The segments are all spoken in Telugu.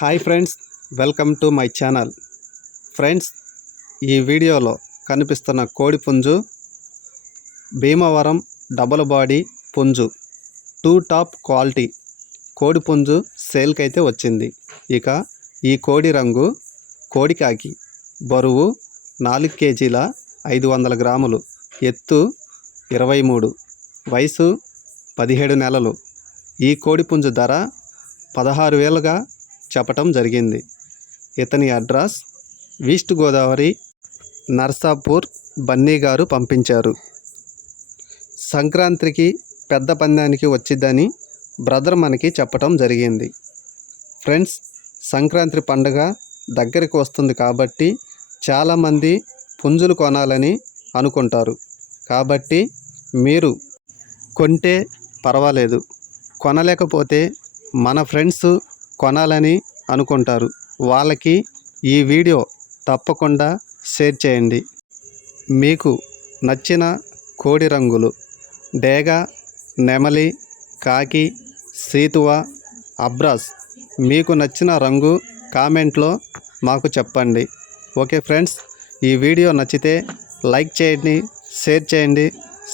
Hi friends, welcome to my channel. Friends, ఈ వీడియోలో కనిపిస్తున్న కోడి పుంజు భీమవరం డబుల్ బాడీ పుంజు 2 టాప్ క్వాలిటీ కోడి పుంజు సేల్కి అయితే వచ్చింది. ఇక ఈ కోడి రంగు కోడి కాకి, బరువు 4 కేజీల 500 గ్రాములు, ఎత్తు 23, వయసు 17 నెలలు. ఈ కోడి పుంజు ధర 16,000గా చెప్పటం జరిగింది. ఇతని అడ్రస్ ఈస్ట్ గోదావరి, నర్సాపూర్ బన్నీ గారు పంపించారు. సంక్రాంతికి పెద్ద పందానికి వచ్చిద్దని బ్రదర్ మనకి చెప్పటం జరిగింది. ఫ్రెండ్స్, సంక్రాంతి పండుగ దగ్గరికి వస్తుంది కాబట్టి చాలామంది పుంజులు కొనాలని అనుకుంటారు. కాబట్టి మీరు కొంటే పర్వాలేదు, కొనలేకపోతే మన ఫ్రెండ్స్ కొనాలని అనుకుంటారు. వాళ్ళకి ఈ వీడియో తప్పకుండా షేర్ చేయండి. మీకు నచ్చిన కోడి రంగులు డేగ, నెమలి, కాకి, సీతువ, అబ్రాస్ మీకు నచ్చిన రంగు కామెంట్లో మాకు చెప్పండి. ఓకే ఫ్రెండ్స్, ఈ వీడియో నచ్చితే లైక్ చేయండి, షేర్ చేయండి,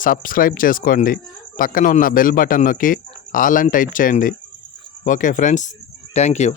సబ్స్క్రైబ్ చేసుకోండి. పక్కన ఉన్న బెల్ బటన్ నొక్కి ఆల్ అని టైప్ చేయండి. Okay friends, thank you.